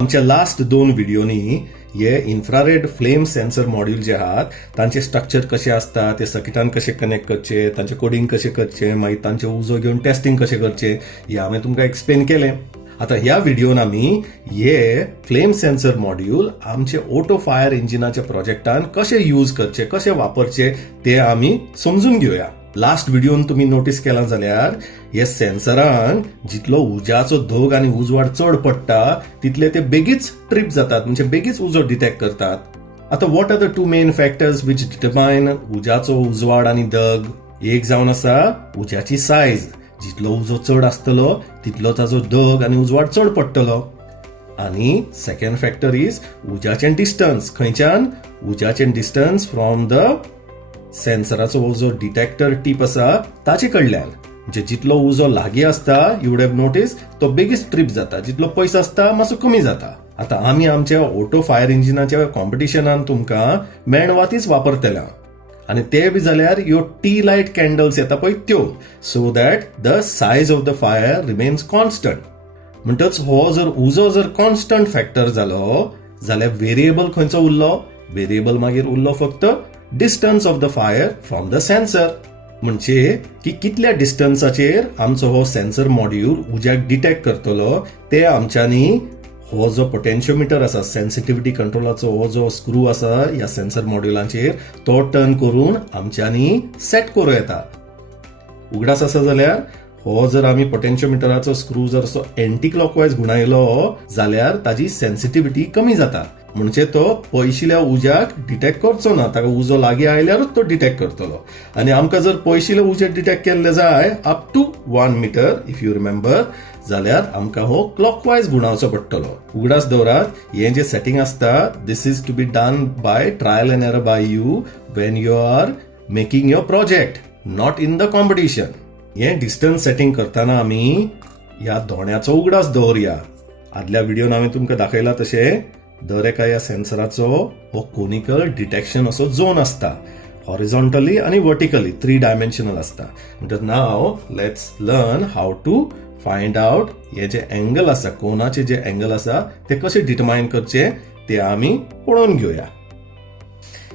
आमच्या लास्ट 2 व्हिडिओनी हे infrared flame sensor module जे आहात तांचे स्ट्रक्चर कशें आसता, ते सर्किटान कशें कनेक्ट करचे, तांचे कोडिंग कशें करचें, मागीर तांचे उजो घेवन टेस्टिंग कशें करचें हे हांवें तुमकां एक्सप्लेन केलें. आता ह्या व्हिडिओन आमी हे फ्लेम सेन्सर मॉड्यूल आमचे ऑटो फायर इंजिनाच्या प्रोजेक्टान कशें यूज करचे, कशें वापरचे ते आमी समजून घेवया. लास्ट व्हिडिओन तुम्ही नोटीस केला जाल्यार हे सेन्सरांक जितलो उज्याचो धोग आनी उजवाड चड पडटा तितले ते बेगीच ट्रिप जातात, म्हणजे बेगीच उजो डिटेक्ट करतात. आता what are the 2 main factors which determine उज्याचो उजवाड आनी दग. एक जावन आसा उज्याची सायज, जितलो उजो चड आसतलो तितलो ताजो दग आनी उजवाड चड पडटलो. आनी सेकंड फॅक्टर इज उज्याचें डिस्टन्स. खंयच्यान? उज्याचें डिस्टन्स फ्रॉम द सेन्सराचो जो डिटेक्टर टीप आसा ताचे कडल्यान. म्हणजे जितलो उजो लागीं आसता यू वूड हॅव नोटीस तो बेगीच ट्रिप जाता, जितलो पयस आसता मातसो कमी जाता. आता आमी आमच्या ऑटो फायर इंजिनाच्या कॉम्पिटिशनान तुमकां मेणवातीच वापरतल्या आनी ते बी जाल्यार ह्यो टी लायट कॅन्डल्स येता पळय त्यो, so that the size of the fire remains constant. म्हणटच हो जर उजो जर कॉन्स्टंट फॅक्टर जालो जाल्यार व्हेरिएबल खंयचो उरलो? व्हेरिएबल मागीर उरलो फक्त distance of the fire from the sensor. म्हणजे की कितल्या डिस्टन्साचेर आमचो हो सेन्सर मॉड्यूल उज्याक डिटेक्ट करतलो ते आमच्यांनी हो जो पोटेन्शियोमीटर आसा, सेन्सिटिव्हिटी कंट्रोलाचो हो जो स्क्रू आसा ह्या सेन्सर मॉड्युलाचेर तो टर्न करून आमच्यांनी सेट करूं येता. उगडास आसा जाल्यार हो जर आमी पोटेन्शियोमिटराचो स्क्रू जर असो एंटी क्लॉकवायज घुंवडायलो जाल्यार ताजी सेन्सिटिव्हिटी कमी जाता. म्हणजे तो पयशिल्ल्या उज्याक डिटेक्ट करचो ना, ताका उजो लागीं आयल्यारूच तो डिटेक्ट करतलो. आनी आमकां जर पयशिल्ले उजे डिटेक्ट केल्ले जाय up to 1 metre if you remember जाल्यार आमकां हो क्लॉकवायज घुंवडावचो पडटलो. उगडास दवरात हे जे सेटिंग आसता this is to be done by trial and error by you when you are making your project, not in the competition. हे डिस्टन्स सेटिंग करतना आमी ह्या दोण्याचो उगडास दवरया. आदल्या व्हिडिओन हांवें तुमकां दाखयला तशें दर एका ह्या सेन्सराचो हो कोनिकल डिटेक्शन असो झोन आसता, हॉरिझॉन्टली आणि वर्टिकली 3 डायमेन्शनल आसता. म्हणटच नाव let's learn how to find out हे जे एंगल आसा, कोनाचे जे एंगल आसा ते कसे डिटरमाइन करचे ते आमी पळोवन घेवया.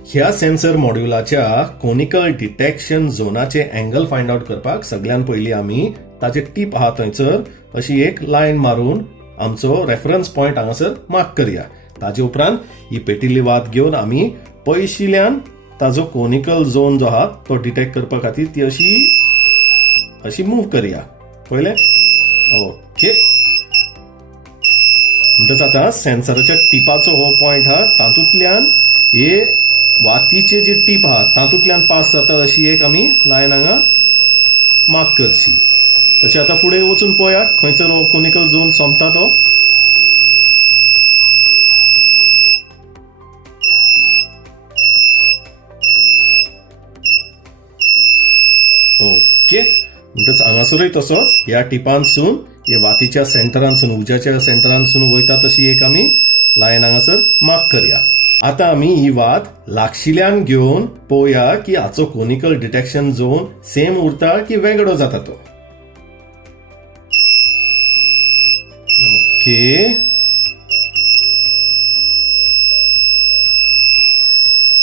ह्या सेन्सर मॉड्युलाच्या कोनिकल डिटेक्शन झोनाचे एंगल फाइंड आउट करपाक सगळ्यान पयलीं आमी ताचे टीप आहा थंयसर अशी एक लायन मारून आमचो रेफरन्स पॉइंट हांगासर मार्क करया. ताजे उपरांत ही पेटिल्ली वात घेवन आमी पयशिल्ल्यान ताजो कोनिकल झोन जो आहा तो डिटेक्ट करपा खातीर ती अशी मूव करया. पळयलें? ओके. म्हणटच आतां सेन्सराच्या टिपाचो हो पॉइंट आहा तातूंतल्यान हे वातीचे जे टीप आहा तातूंतल्यान पास जाता अशी एक आमी लायन हांगा मार्क करची. तशें आतां फुडें वचून पळोवया खंयसर हो कोनिकल झोन सोंपता तो. ओके. म्हणटच हांगासरूय तसोच ह्या टिपांसून हे वातीच्या सेंटरांसून उज्याच्या सेंटरांसून वयता तशी एक आमी लायन हांगासर मार्क करया. आता आमी ही वात लागशिल्ल्यान घेवन पळोवया की हाचो कोनिकल डिटेक्शन झोन सेम उरता की वेगळो जाता तो. ओके.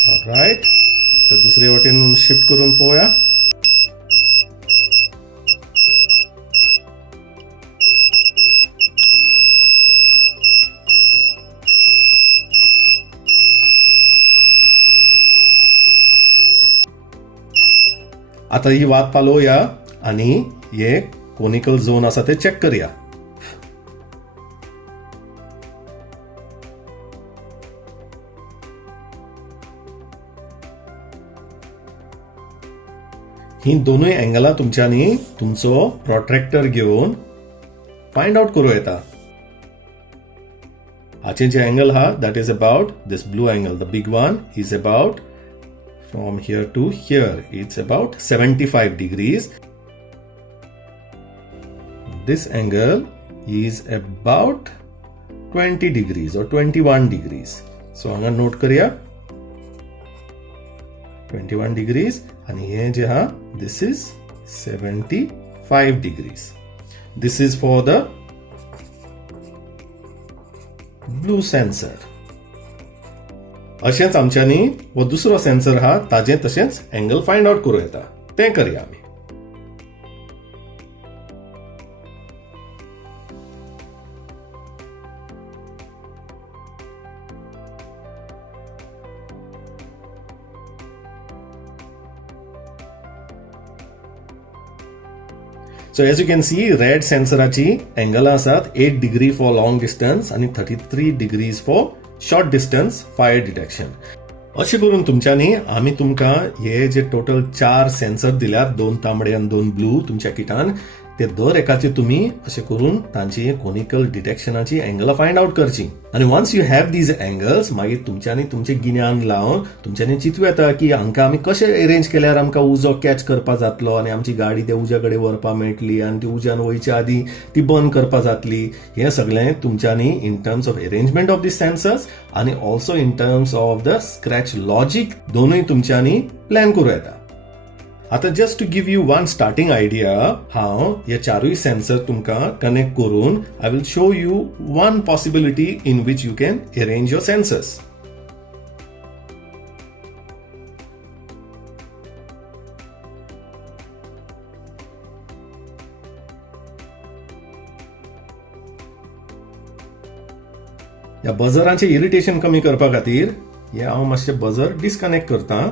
ऑलराइट. तर दुसरे वाटेन शिफ्ट करून पळोवया. आता ही वात पालोवया आणि हे कोनिकल झोन आसा ते चेक करया. ही दोनूय एंगलां तुमच्यांनी तुमचो प्रोट्रॅक्टर घेवन फाइंड आउट करूं येता. हाचे जे एंगल आहा that is about this blue angle, the big one is about from here to here, it's about 75 degrees. This angle is about 20 degrees or 21 degrees. So I'm going to note kariya 21 degrees and here je ha this is 75 degrees. This is for the blue sensor. अशेंच आमच्यांनी हो दुसरो sensor आहा ताजें तशेंच angle find out करूं येता. तें करया आमी. So as you can see, red सेन्सराची एंगलां आसात 8 डिग्री फॉर लॉंग डिस्टन्स आणि 33 degrees for short distance fire detection. अशें करून तुमच्यांनी आमी तुमकां हे जे टोटल 4 सेन्सर दिल्यात, 2 तांबडे आनी 2 ब्लू तुमच्या किटान, ते दर एकाचे तुम्ही अशें करून तांची कोनिकल डिटेक्शनाची एंगलां फायंड आउट करची. आनी once you have these angles, मागीर तुमच्यांनी तुमचे गिन्यान लावन तुमच्यांनी चिंतूं येता की हांकां आमी कशें अरेंज केल्यार आमकां उजो कॅच करपा जातलो आनी आमची गाडी त्या उज्या कडेन व्हरपा मेळटली आनी ती उज्यान वयच्या आदीं ती बंद करपा जातली. हें सगळें तुमच्यांनी in terms of arrangement of these sensors आनी also in terms of the scratch logic दोनूय तुमच्यांनी प्लॅन करूं येता. आता just to give you one starting idea हांव हे चारूय सेन्सर तुमकां कनेक्ट करून I will show you one possibility in which you can arrange your sensors. ह्या बजरांचे इरिटेशन कमी करपा खातीर हे हांव मातशें बजर डिस्कनेक्ट करता.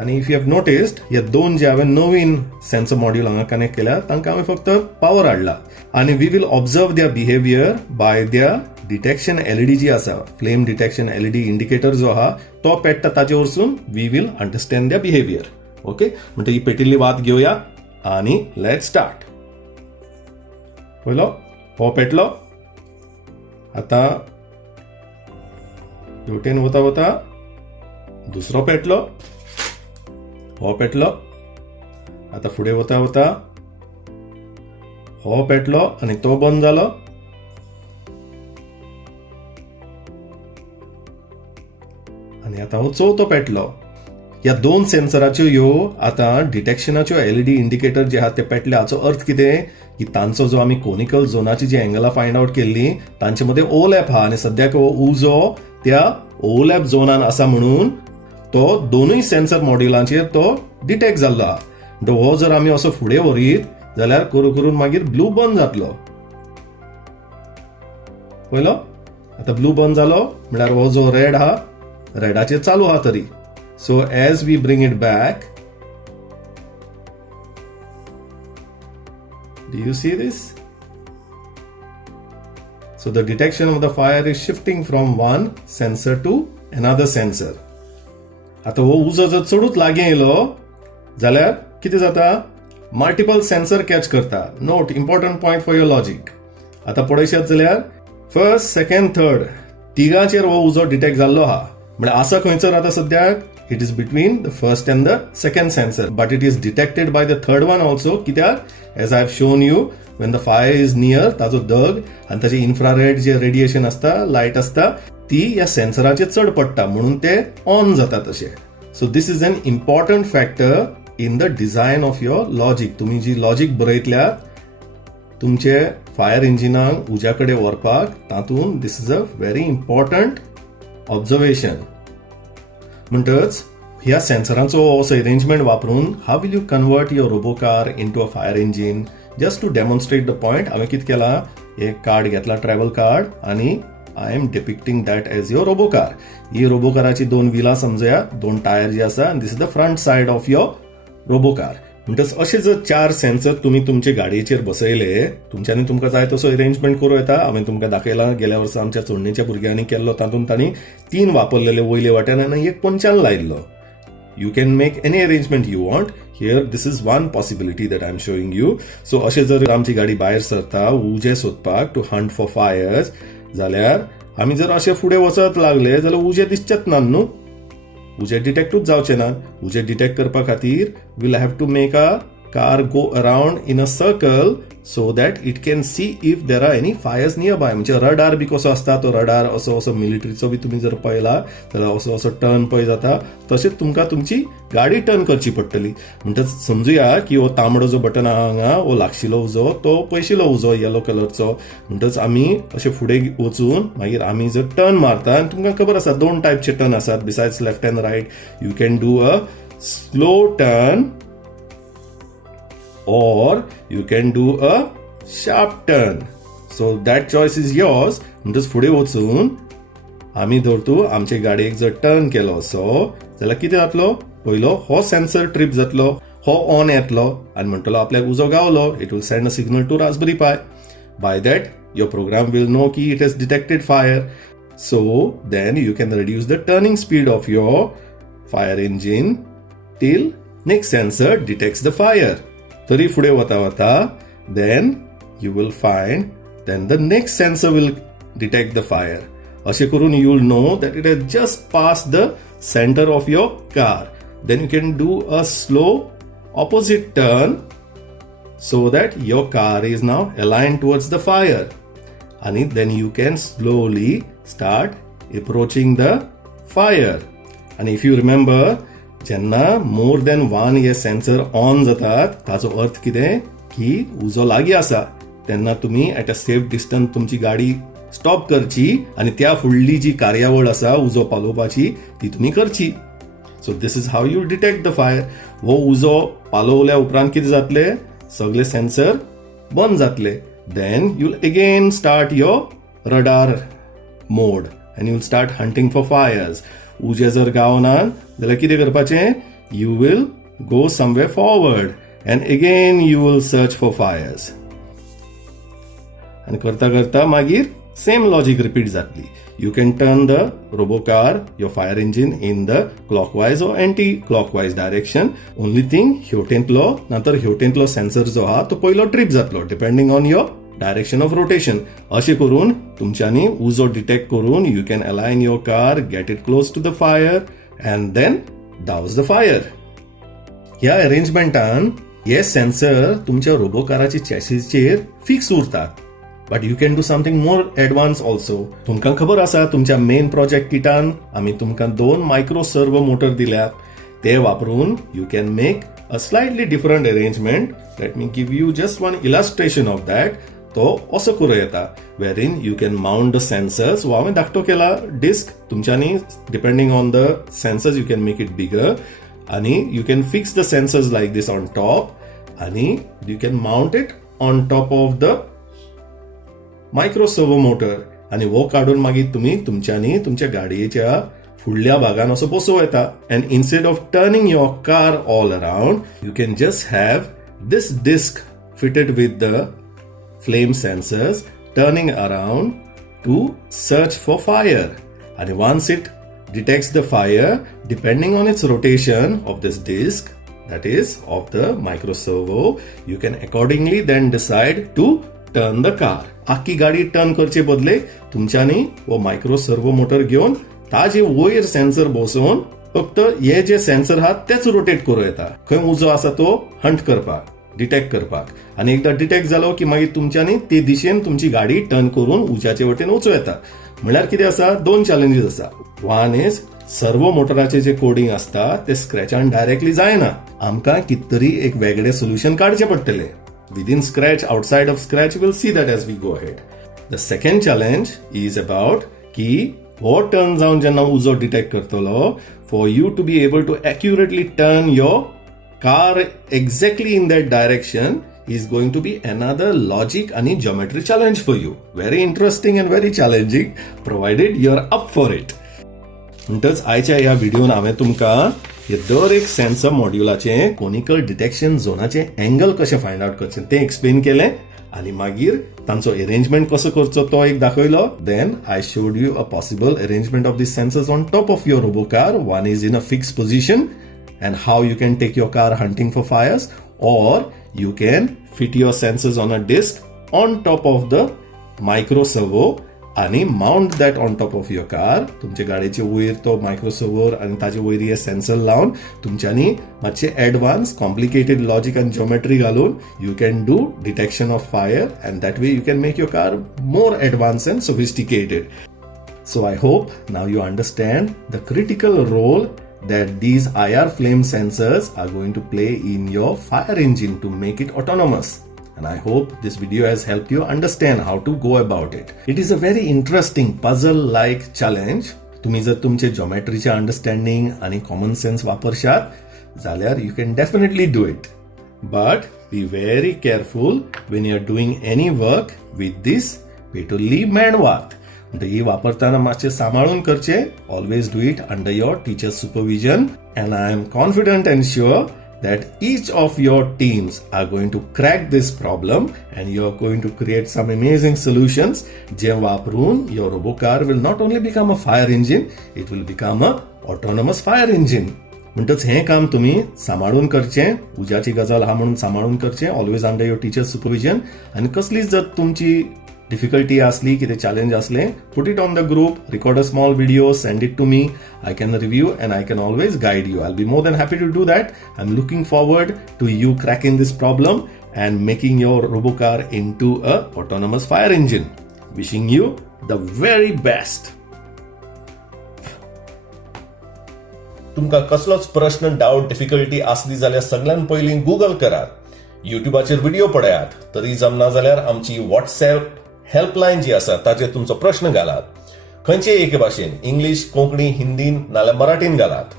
आणि इफ यू हॅव नोटिस्ड हे दोन जे हांवें नवीन सेन्सर मॉड्यूल हांगा कनेक्ट केल्या तांकां हांवें फक्त पावर हाडला आनी we will observe their behaviour by their detection LED जी आसा, फ्लेम डिटेक्शन एलईडी इंडिकेटर जो आहा तो पेट्टा ताचे वरसून we will understand their behaviour. Okay, म्हणजे ही पेटिल्ली वात घेवया आनी लेट्स स्टार्ट. पयलो हो पेटलो. आता हेवटेन वता वता दुसरो पेटलो. हो पेटलो. आता फुडें वता वता हो पेटलो आनी तो बंद जालो. आनी आता हो चवथो पेटलो. ह्या दोन सेन्सराच्यो ह्यो आता डिटेक्शनाच्यो एलईडी इंडिकेटर जे आहात ते पेटले. हाचो अर्थ कितें की तांचो जो आमी कोनिकल झोनाची जी एंगलां फायंड आउट केल्ली तांचे मदें ओवरलॅप आहा आनी सद्याक हो उजो त्या ओवरलॅप झोनान आसा म्हणून तो दोनूय सेन्सर मॉड्युलांचेर तो डिटेक्ट जाल्लो आहा. हो जर आमी असो फुडें व्हरीत जाल्यार करून करून मागीर ब्लू बंद जातलो. पयलो आता ब्लू बंद जालो म्हळ्यार हो जो रेड आहा रेडाचेर चालू आहा तरी. So as we bring it back, do you see this? So the detection of the fire is shifting from one sensor to another sensor. आता हो उजो जर चडूच लागीं येयलो जाल्यार कितें जाता? मल्टिपल सेन्सर कॅच करता. Note important point for your logic. आता पळयशात जाल्यार फर्स्ट, सेकंड, थर्ड तिगांचेर हो उजो डिटेक्ट जाल्लो आहा. म्हणजे आसा खंयसर आता सद्याक it is between the first and the second sensor, but it is detected by the third one also. कित्याक as I have shown you, when the fire is near, ताजो दग आणि ताचे इन्फ्रारेड जे रेडिएशन असता, लाईट असता, ती या सेन्सराचेर चड पडटा म्हणून ते ऑन जाता तशे. So this is an important factor in the design of your logic. तुम्ही जी लॉजिक बरयतल्यात तुमचे फायर इंजिनाक उज्या कडेन व्हरपाक, तातून this is a very important observation. म्हणटच ह्या सेन्सरांचो असो अरेंजमेंट वापरून how will you convert your robot car into a fire engine. Just to demonstrate the point हांवें कितें केलां, एक कार्ड घेतला, ट्रॅव्हल कार्ड, आणि I am depicting that as your robot car. ही रोबो काराची दोन व्हिलां समजुया, दोन टायर जे आसा, this is the front side of your robot car. म्हणटच अशे जर 4 सेन्सर तुम्ही तुमचे गाडयेचेर बसयले, तुमच्यांनी तुमकां जाय तसो अरेंजमेंट करूं येता. हांवें तुमकां दाखयलां गेल्या वर्सा आमच्या चोडणीच्या भुरग्यांनी केल्लो, तातूंत तांणी 3 वापरलेले वयले वाट्यान आनी एक पंचान लायिल्लो. You can make any arrangement you want. Here, this is one possibility that I'm showing you. So, अशे जर आमची गाडी भायर सरता उजे सोदपाक टू हंट फॉर फायर्स जाल्यार आमी जर अशे फुडें वचत लागले जाल्यार उजे दिसचेच ना न्हू. उजे डिटेक्टूच जावचे ना. उजे डिटेक्ट करपा खातीर we'll have to make a car go around in a circle so that it can see if there are any fires nearby. म्हणजे रडार बी कसो असता, तो रडार असो असो मिलिटरीचो बी तुम्ही जर पळयला जाल्यार असो असो टर्न पळय जाता, तशेंच तुमकां तुमची गाडी टर्न करची पडटली. म्हणटच समजुया की हो तांबडो जो बटन आहा हांगा हो लागशिलो उजो, तो पयशिलो उजो येलो कलरचो. म्हणटच आमी अशें फुडें वचून मागीर आमी जर टर्न मारता, आनी तुमकां खबर आसा 2 टायपचे टर्न आसात besides left and right. You can do a slow turn or you can do a sharp turn. So that choice is yours. म्हणटच फुडें वचून आमी धरतू आमचे गाडयेक जर टर्न केलो असो जाल्यार कितें जातलो, पयलो हो सेन्सर ट्रिप जातलो, हो ऑन येतलो आनी म्हणटलो आपल्याक उजो गावलो. It will send a signal to Raspberry Pi. By that your program will know की it has detected fire. So then you can reduce the turning speed of your fire engine till next sensor detects the fire. तरी फुडें वता वता then you will find then the next sensor will detect the fire. अशें करून you will know that it has just passed the center of your car. Then you can do a slow opposite turn so that your car is now aligned towards the fire. And then you can slowly start approaching the fire. And if you remember, जेन्ना more than one हे sensor on जातात ताचो अर्थ कितें की उजो लागीं आसा, तेन्ना तुमी एट अ सेफ डिस्टन्स तुमची गाडी स्टॉप करची आनी त्या फुडली जी कार्यावळ आसा उजो पालोवपाची ती तुमी करची. So this is how you detect the fire. हो उजो पालोवल्या उपरांत कितें जातलें, सगळे सेन्सर बंद जातले. Then you will again start your radar mode and you will start hunting for fires. उजे जर गावनात जाल्यार कितें करपाचें, you will go somewhere forward and again you will search for fires. आनी करता करता मागीर सेम लॉजिक रिपीट जातली. You can turn the robo car your fire engine in the clockwise or anti clockwise direction. Only thing हेवटेंतलो नातर हेवटेंतलो sensor जो आहा तो पयलो ट्रिप जातलो depending on your direction of rotation. अशें करून तुमच्यांनी उजो डिटेक्ट करून you can align your car, get it close to the fire and then douse the fire. ह्या अरेंजमेंटान हे सेन्सर तुमच्या रोबो काराची चॅसीसचेर फिक्स उरतात. But you can do something more advance also. तुमकां खबर आसा तुमच्या मेन प्रोजेक्ट किटान आमी तुमकां 2 मायक्रो सर्वो मोटर दिल्यात. ते वापरून you can make a slightly different arrangement. Let me give you just one illustration of that. तो असो करूं येता वेरीन you can mount the sensors. वो हांवें धाकटो केला डिस्क. तुमच्यांनी depending on the sensors you can make it bigger आनी you can fix the sensors like this on top आनी you can mount it on top of the micro servo motor. आनी वो काडून मागीर तुमी तुमच्यांनी तुमच्या गाडयेच्या फुडल्या भागान असो बसोव येता. And instead of turning your car all around you can just have this disc fitted with the flame sensors turning around to search for fire. And once it detects the fire, depending on its rotation of this disc, that is of the micro servo, you can accordingly then decide to turn the car. आखी गाडी turn करचे बदले तुमच्यांनी वो micro servo motor घेवन ताजे वयर sensor बसोवन फक्त हे जे सेन्सर आहात तेच रोटेट करूं येता. खंय उजो आसा तो हंट करपाक, डिटेक्ट करपाक. आनी एकदा डिटेक्ट जालो की मागीर तुमच्यांनी ते दिशेन तुमची गाडी टर्न करून उज्याचे वटेन वचूं येता. म्हळ्यार कितें आसा, 2 चॅलेंजीस आसा. वन इज सर्वो मोटराचे जे कोडिंग आसता ते स्क्रॅचान डायरेक्टली जायना. आमकां कित तरी एक वेगळे सोल्युशन काडचे पडटले. Within Scratch, outside of Scratch, we'll see that as we go ahead. The second challenge is about ki what turns on jenna uzo detect kartolo for you to be able to accurately turn your car exactly in that direction is going to be another logic and geometry challenge for you. Very interesting and very challenging, provided you're up for it. म्हणटच आयच्या ह्या व्हिडिओन हांवें तुमकां हे दर एक sensor मॉड्युलाचे conical detection झोनाचे angle कशें find out करचें तें एक्सप्लेन केलें आनी मागीर तांचो अरेंजमेंट कसो करचो तो एक दाखयलो. Then I showed you a possible arrangement of this sensors on top of your robot car. One is in a fix position and how you can take your car hunting for fires, or you can fit your sensors on a disc on top of the micro servo आणि mount that on top of your car. तुमच्या गाडयेचे वयर तो micro server आणि ताचे वयर हे sensor लावन तुमच्यांनी मातशे advance complicated logic and geometry घालून you can do detection of fire and that way you can make your car more advance and sophisticated. So I hope now you understand the critical role that these IR flame sensors are going to play in your fire engine to make it autonomous. And I hope this video has helped you understand how to go about it. It is a very interesting puzzle-like challenge. तुम्ही जर तुमचे geometryचे understanding आणि common sense वापरशात जाल्यार you can definitely do it. But be very careful when you are doing any work with this Petulli Manwat. ही वापरताना मातशे सांभाळून करचे. Always do it under your teacher's supervision and I am confident and sure that each of your teams are going to crack this problem and you are going to create some amazing solutions जे वापरून your RoboCar will not only become a fire engine, it will become a autonomous fire engine. म्हणटच हे काम तुम्ही सांभाळून करचे. उज्याची गजाल हा म्हणून सांभाळून करचे. Always under your teacher's supervision. आणि कसलीच जर तुमची difficulty asli, kite challenge asle, put it on the group, record a small video, send it to me. I can review and I can always guide you. I'll be more than happy to do that. I'm looking forward to you cracking this problem and making your RoboCar into a autonomous fire engine. Wishing you the very best. तुमका कसलोच प्रश्न, doubt, difficulty असली जाल्यार सगळ्यात पयलीं Google करात. युट्यूबाचेर video पळयात. तरी जमना जाल्यार आमची व्हॉट्सएप हेल्पलायन जी आसा ताचेर तुमचो प्रश्न घालात. खंयचे एके भाशेन इंग्लीश, कोंकणी, हिंदीन नाल्यार मराठीन घालात.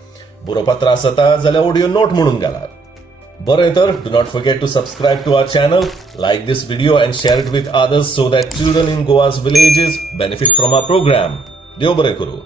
बरोवपाक त्रास जाता जाल्यार ऑडियो नोट म्हणून घालात. बरें तर do not forget to subscribe to our channel, like this video and share it with others so that children in Goa's villages benefit from our programme. देव बरें करूं.